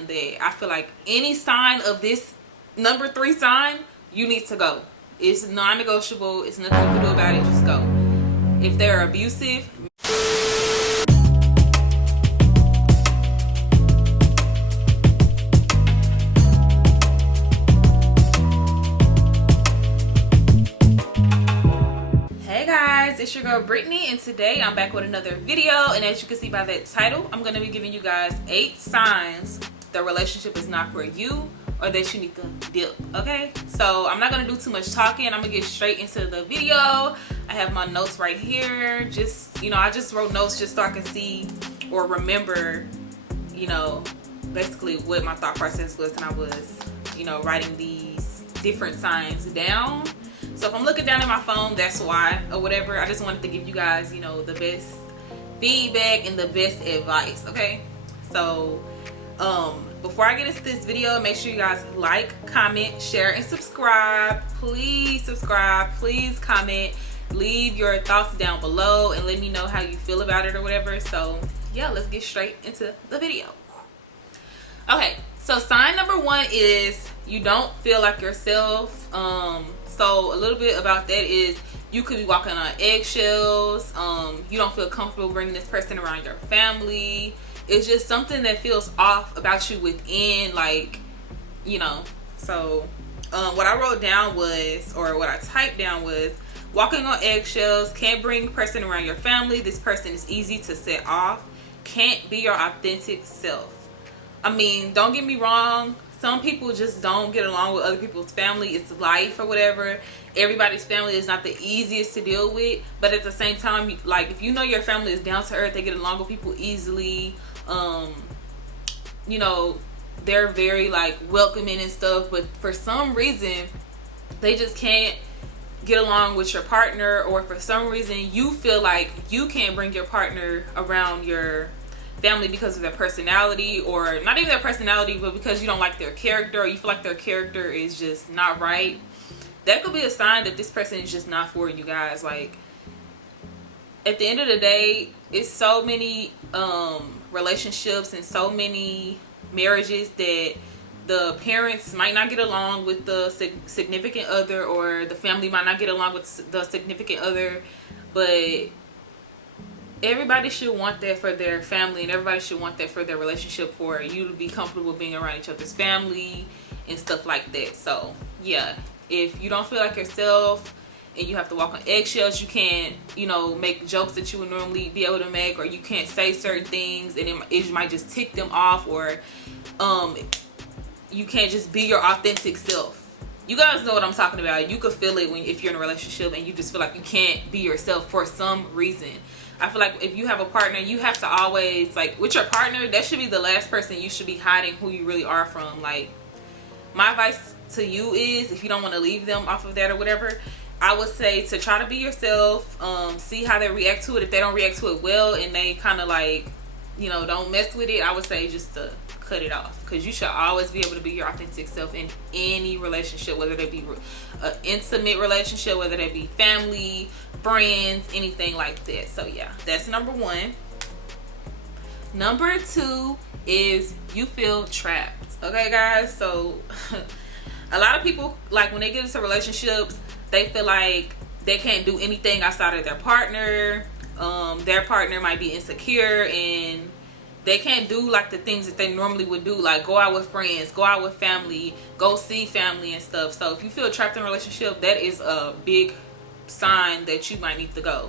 one that I feel like any sign of this number 3 sign, you need to go. It's non-negotiable. It's nothing you can do about it. Just go. If they're abusive, it's your girl Brittany, and today I'm back with another video. And as you can see by that title, I'm going to be giving you guys 8 signs the relationship is not for you or that you need to dip. Okay, so I'm not going to do too much talking. I'm going to get straight into the video. I have my notes right here. Just, I just wrote notes just so I can see or remember, basically what my thought process was when I was, writing these different signs down. So if I'm looking down at my phone, that's why, or whatever. I just wanted to give you guys, the best feedback and the best advice, okay? So, before I get into this video, make sure you guys like, comment, share, and subscribe. Please subscribe, please comment, leave your thoughts down below, and let me know how you feel about it or whatever. So, yeah, let's get straight into the video. Okay, so sign number 1 is you don't feel like yourself. So a little bit about that is you could be walking on eggshells. You don't feel comfortable bringing this person around your family. It's just something that feels off about you within, So what I wrote down was, or what I typed down was, walking on eggshells, can't bring a person around your family. This person is easy to set off. Can't be your authentic self. I mean, don't get me wrong. Some people just don't get along with other people's family. It's life or whatever. Everybody's family is not the easiest to deal with. But at the same time, if you know your family is down to earth, they get along with people easily. They're very welcoming and stuff. But for some reason, they just can't get along with your partner. Or for some reason, you feel like you can't bring your partner around your family because of their personality, or not even their personality, but because you don't like their character, or you feel like their character is just not right. That could be a sign that this person is just not for you guys. At the end of the day, it's so many relationships and so many marriages that the parents might not get along with the significant other, or the family might not get along with the significant other, but everybody should want that for their family, and everybody should want that for their relationship, for you to be comfortable being around each other's family and stuff like that. So yeah, if you don't feel like yourself and you have to walk on eggshells, you can't make jokes that you would normally be able to make, or you can't say certain things and it might just tick them off, or you can't just be your authentic self. You guys know what I'm talking about. You could feel it if you're in a relationship and you just feel like you can't be yourself for some reason. I feel like if you have a partner, you have to always, with your partner, that should be the last person you should be hiding who you really are from. My advice to you is, if you don't want to leave them off of that or whatever, I would say to try to be yourself. See how they react to it. If they don't react to it well and they kind of don't mess with it, I would say just to cut it off, because you should always be able to be your authentic self in any relationship, whether they be an intimate relationship, whether they be family, friends, anything like that. So yeah, that's number 1. Number 2 is you feel trapped. Okay guys, so a lot of people, when they get into relationships, they feel like they can't do anything outside of their partner. Their partner might be insecure and they can't do the things that they normally would do, go out with friends, go out with family, go see family and stuff. So if you feel trapped in a relationship, that is a big sign that you might need to go.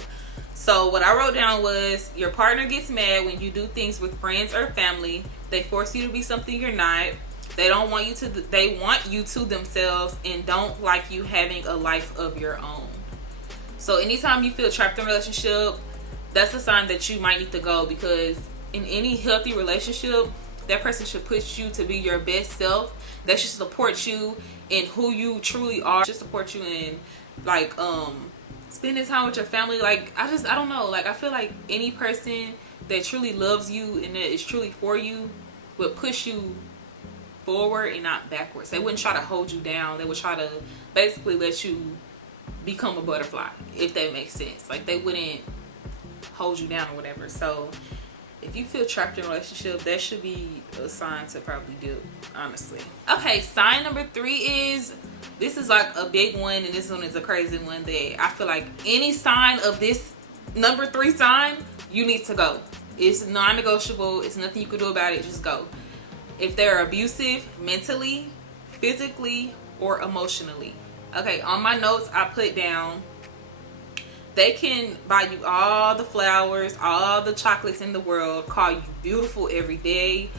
So what I wrote down was, your partner gets mad when you do things with friends or family. They force you to be something you're not. They don't want you to. They want you to themselves and don't like you having a life of your own. So anytime you feel trapped in a relationship, that's a sign that you might need to go, because in any healthy relationship, that person should push you to be your best self. They should support you in who you truly are. Should support you in spending time with your family. I don't know. I feel like any person that truly loves you and that is truly for you would push you forward and not backwards. They wouldn't try to hold you down. They would try to basically let you become a butterfly, if that makes sense. They wouldn't hold you down or whatever. So If you feel trapped in a relationship, that should be a sign to probably dip, honestly. Okay, sign number 3 is, this is like a big one, and this one is a crazy one that I feel like any sign of this number 3 sign, you need to go. It's non-negotiable. It's nothing you can do about it. Just go. If they're abusive mentally, physically, or emotionally. Okay, on my notes I put down, they can buy you all the flowers, all the chocolates in the world, call you beautiful every day.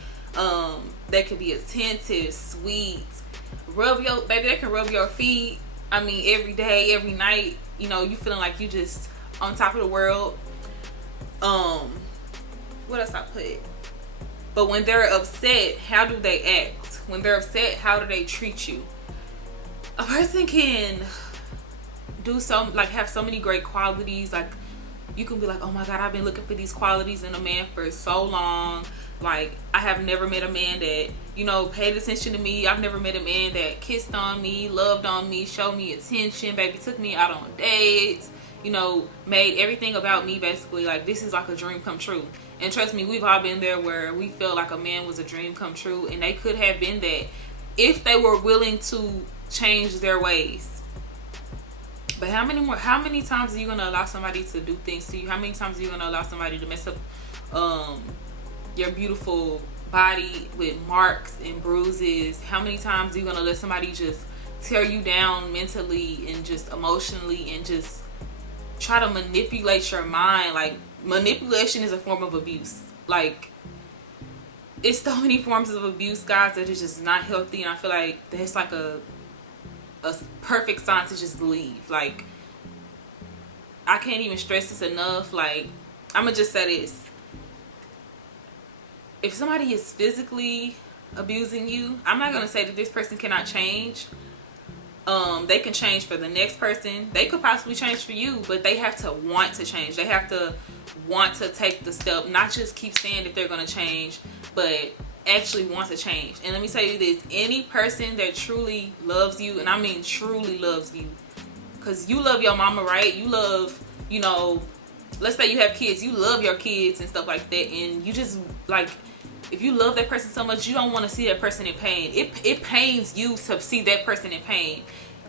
They can be attentive, sweet, they can rub your feet. I mean, every day, every night. You know, you feeling like you just on top of the world. What else I put? But when they're upset, how do they act? When they're upset, how do they treat you? A person can do have so many great qualities. Like, you can be like, oh my God, I've been looking for these qualities in a man for so long. Like, I have never met a man that, you know, paid attention to me. I've never met a man that kissed on me, loved on me, showed me attention, baby, took me out on dates, you know, made everything about me, basically. Like, this is like a dream come true. And trust me, we've all been there where we felt like a man was a dream come true, and they could have been that if they were willing to change their ways. But how many times are you gonna allow somebody to do things to you? How many times are you gonna allow somebody to mess up your beautiful body with marks and bruises? How many times are you gonna let somebody just tear you down mentally and just emotionally and just try to manipulate your mind? Like, manipulation is a form of abuse. Like, it's so many forms of abuse, guys, that is just not healthy. And I feel like that's like a perfect sign to just leave. Like, I can't even stress this enough. Like, I'm gonna just say this: if somebody is physically abusing you, I'm not gonna say that this person cannot change. They can change for the next person. They could possibly change for you, but they have to want to change. They have to want to take the step, not just keep saying that they're gonna change, but actually want to change. And let me tell you this: any person that truly loves you, and I mean truly loves you, because you love your mama, right? You love, you know, let's say you have kids, you love your kids and stuff like that, and you just, like, if you love that person so much, you don't want to see that person in pain. It pains you to see that person in pain.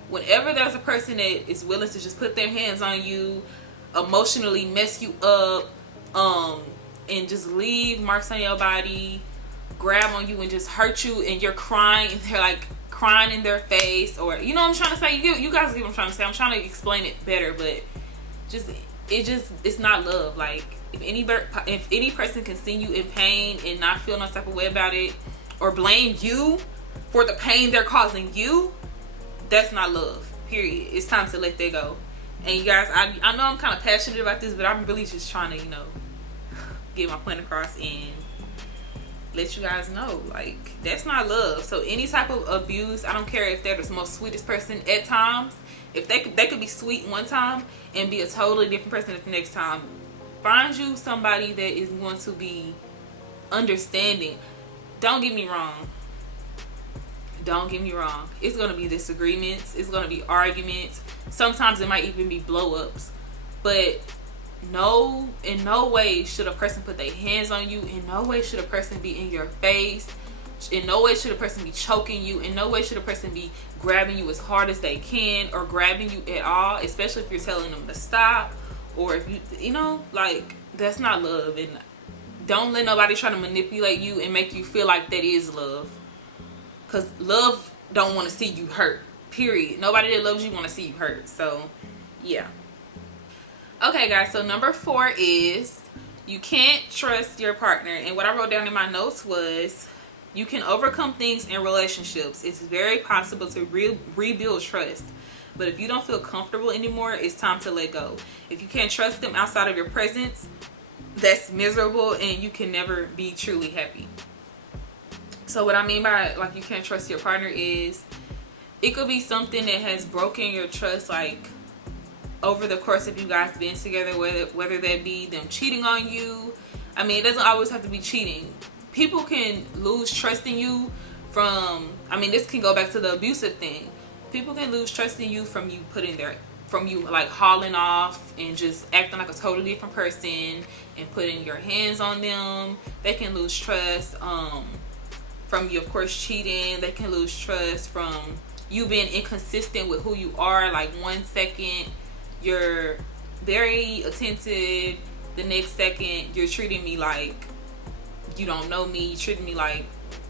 Whenever there's a person that is willing to just put their hands on you, emotionally mess you up, and just leave marks on your body, grab on you and just hurt you, and you're crying, and they're like crying in their face, or, you know what I'm trying to say? You guys get what I'm trying to say. I'm trying to explain it better, but it's not love. Like, if any person can see you in pain and not feel no type of way about it, or blame you for the pain they're causing you, that's not love, period. It's time to let that go. And you guys, I know I'm kind of passionate about this, but I'm really just trying to, you know, get my point across and let you guys know, like, that's not love. So any type of abuse, I don't care if they're the most sweetest person at times, if they could be sweet one time and be a totally different person at the next time. Find you somebody that is going to be understanding. Don't get me wrong, it's going to be disagreements, it's going to be arguments, sometimes it might even be blow-ups, but no, in no way should a person put their hands on you. In no way should a person be in your face. In no way should a person be choking you. In no way should a person be grabbing you as hard as they can, or grabbing you at all, especially if you're telling them to stop, or if you know, like, that's not love. And don't let nobody try to manipulate you and make you feel like that is love, because love don't want to see you hurt, period. Nobody that loves you want to see you hurt. So yeah. Okay, guys, so number 4 is you can't trust your partner. And what I wrote down in my notes was, you can overcome things in relationships. It's very possible to rebuild trust. But if you don't feel comfortable anymore, it's time to let go. If you can't trust them outside of your presence, that's miserable, and you can never be truly happy. So what I mean by, like, you can't trust your partner is, it could be something that has broken your trust, like, over the course of you guys being together, whether that be them cheating on you. I mean, it doesn't always have to be cheating. People can lose trust in you from, I mean, this can go back to the abusive thing. People can lose trust in you from from you like hauling off and just acting like a totally different person and putting your hands on them. They can lose trust from you, of course, cheating. They can lose trust from you being inconsistent with who you are. Like 1 second you're very attentive, the next second you're treating me like you don't know me, you're treating me like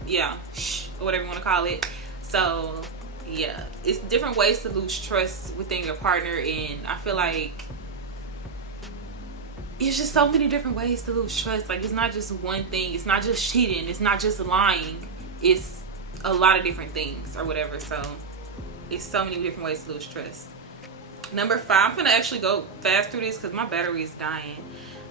or whatever you want to call it. So yeah, it's different ways to lose trust within your partner, and I feel like it's just so many different ways to lose trust. Like, it's not just one thing. It's not just cheating. It's not just lying. It's a lot of different things or whatever. So it's so many different ways to lose trust. Number 5, I'm gonna actually go fast through this because my battery is dying.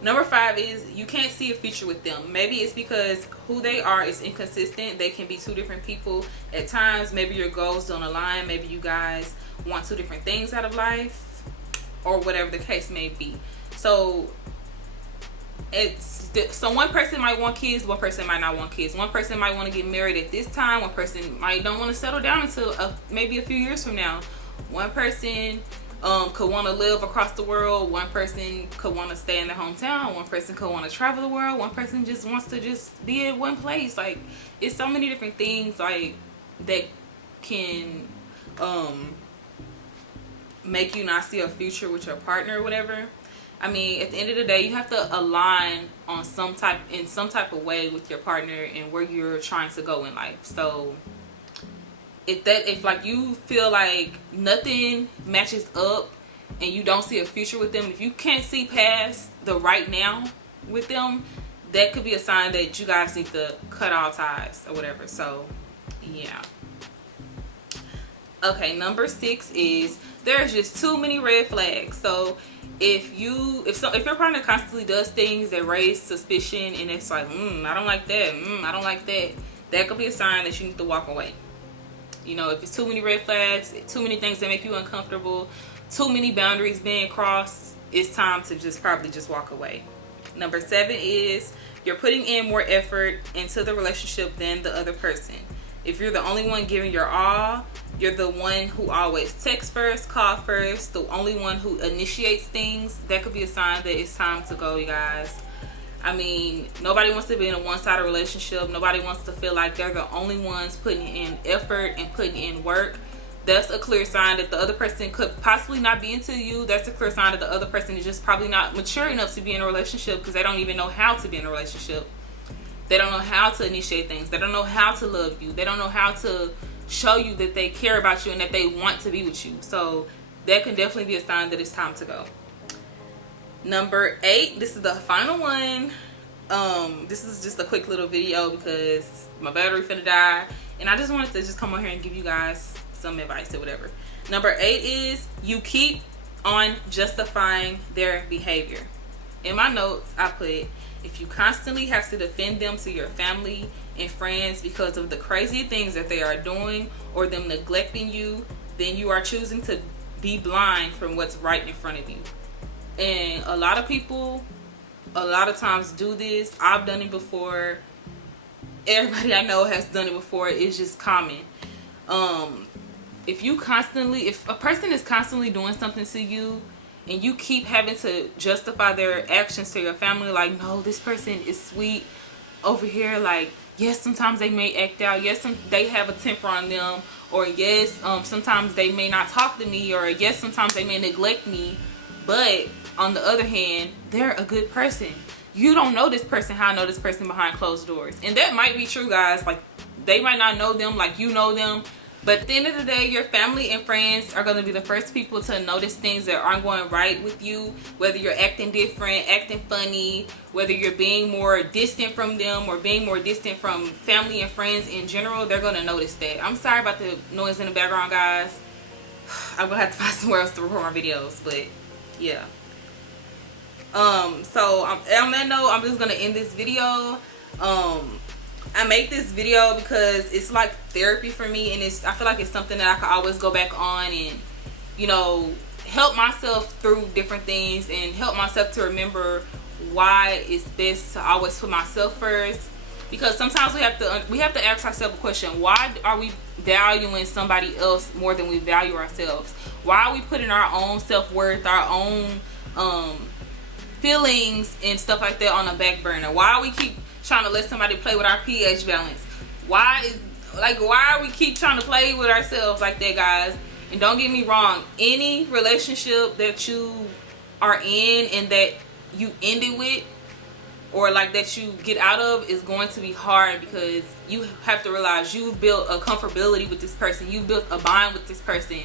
Number 5 is you can't see a future with them. Maybe it's because who they are is inconsistent. They can be 2 different people at times. Maybe your goals don't align. Maybe you guys want 2 different things out of life, or whatever the case may be. So one person might want kids, one person might not want kids. One person might want to get married at this time. One person might don't want to settle down until maybe a few years from now. One person could want to live across the world. One person could want to stay in their hometown. One person could want to travel the world. One person just wants to just be in one place. Like, it's so many different things like that can make you not see a future with your partner or whatever. I mean, at the end of the day, you have to align on some type of way with your partner and where you're trying to go in life. So if like you feel like nothing matches up and you don't see a future with them, if you can't see past the right now with them, that could be a sign that you guys need to cut all ties or whatever. So yeah. Okay, number 6 is there's just too many red flags. So if your partner constantly does things that raise suspicion and it's like, I don't like that, I don't like that, that could be a sign that you need to walk away. You know, if it's too many red flags, too many things that make you uncomfortable, too many boundaries being crossed, it's time to probably just walk away. Number 7 is you're putting in more effort into the relationship than the other person. If you're the only one giving your all, you're the one who always texts first, call first, the only one who initiates things, that could be a sign that it's time to go, you guys. I mean, nobody wants to be in a one-sided relationship. Nobody wants to feel like they're the only ones putting in effort and putting in work. That's a clear sign that the other person could possibly not be into you. That's a clear sign that the other person is just probably not mature enough to be in a relationship because they don't even know how to be in a relationship. They don't know how to initiate things. They don't know how to love you. They don't know how to show you that they care about you and that they want to be with you. So that can definitely be a sign that it's time to go. Number 8, this is the final one. This is just a quick little video because my battery finna die and I just wanted to just come on here and give you guys some advice or whatever. Number 8 is you keep on justifying their behavior. In my notes I put, if you constantly have to defend them to your family and friends because of the crazy things that they are doing or them neglecting you, then you are choosing to be blind from what's right in front of you. And a lot of people a lot of times do this. I've done it before. Everybody I know has done it before. It's just common. If a person is constantly doing something to you and you keep having to justify their actions to your family, like, no, this person is sweet over here, like, yes, sometimes they may act out, yes, they have a temper on them, or yes, sometimes they may not talk to me, or yes, sometimes they may neglect me, but on the other hand, they're a good person. You don't know this person how I know this person behind closed doors. And that might be true, guys. Like, they might not know them like you know them, but at the end of the day, your family and friends are going to be the first people to notice things that aren't going right with you. Whether you're acting different, acting funny, whether you're being more distant from them or being more distant from family and friends in general, they're going to notice that. I'm sorry about the noise in the background, guys. I'm going to have to find somewhere else to record my videos, but yeah. So on that note, I'm just going to end this video. I make this video because it's like therapy for me, and I feel like it's something that I can always go back on and, you know, help myself through different things and help myself to remember why it's best to always put myself first, Because sometimes we have to ask ourselves a question: why are we valuing somebody else more than we value ourselves? Why are we putting our own self-worth, our own feelings and stuff like that on the back burner? Why we keep trying to let somebody play with our pH balance? Why are we keep trying to play with ourselves like that, guys? And don't get me wrong, any relationship that you are in and that you ended with, or like that you get out of, is going to be hard, because you have to realize you've built a comfortability with this person. You built a bond with this person.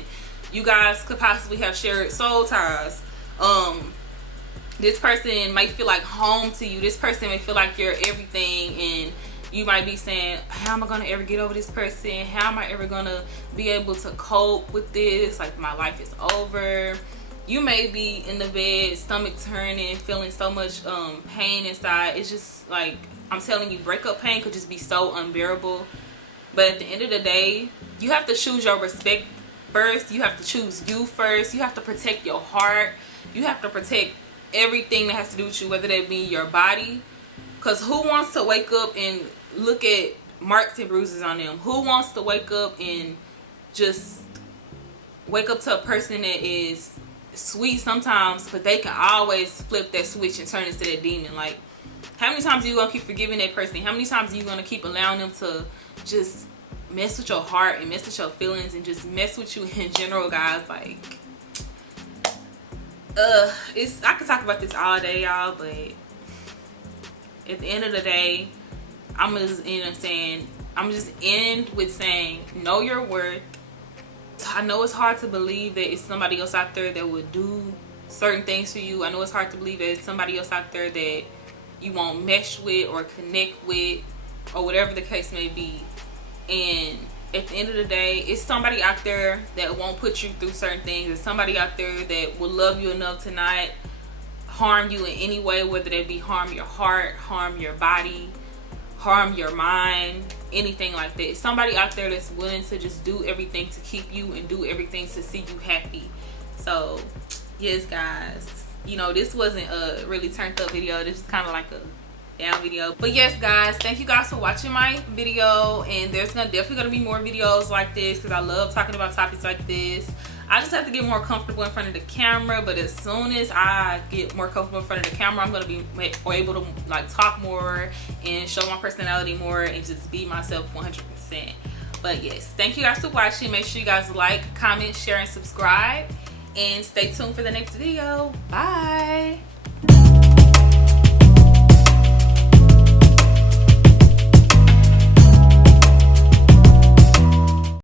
You guys could possibly have shared soul ties. This person might feel like home to you. This person may feel like you're everything, and you might be saying, how am I gonna ever get over this person? How am I ever gonna be able to cope with this? Like, my life is over. You may be in the bed, stomach turning, feeling so much pain inside. It's just like, I'm telling you, breakup pain could just be so unbearable. But at the end of the day, you have to choose your respect first. You have to choose you first. You have to protect your heart. You have to protect everything that has to do with you, whether that be your body. Because who wants to wake up and look at marks and bruises on them? Who wants to wake up and just wake up to a person that is sweet sometimes, but they can always flip that switch and turn into that demon? Like, how many times are you gonna keep forgiving that person? How many times are you gonna keep allowing them to just mess with your heart and mess with your feelings and just mess with you in general, guys? Like, I could talk about this all day, y'all, but at the end of the day, I'm just end with saying, know your worth. I know it's hard to believe that it's somebody else out there that would do certain things for you. I know it's hard to believe that it's somebody else out there that you won't mesh with or connect with, or whatever the case may be. And at the end of the day, it's somebody out there that won't put you through certain things. There's somebody out there that will love you enough to not harm you in any way, whether that be harm your heart, harm your body, harm your mind, anything like that. It's somebody out there that's willing to just do everything to keep you and do everything to see you happy. So yes, guys, you know, this wasn't a really turned up video. This is kind of like a down video. But yes, guys, thank you guys for watching my video, and there's definitely gonna be more videos like this, because I love talking about topics like this. I just have to get more comfortable in front of the camera, but as soon as I get more comfortable in front of the camera, I'm gonna be able to like talk more and show my personality more and just be myself 100%. But yes, thank you guys for watching. Make sure you guys like, comment, share, and subscribe, and stay tuned for the next video. Bye.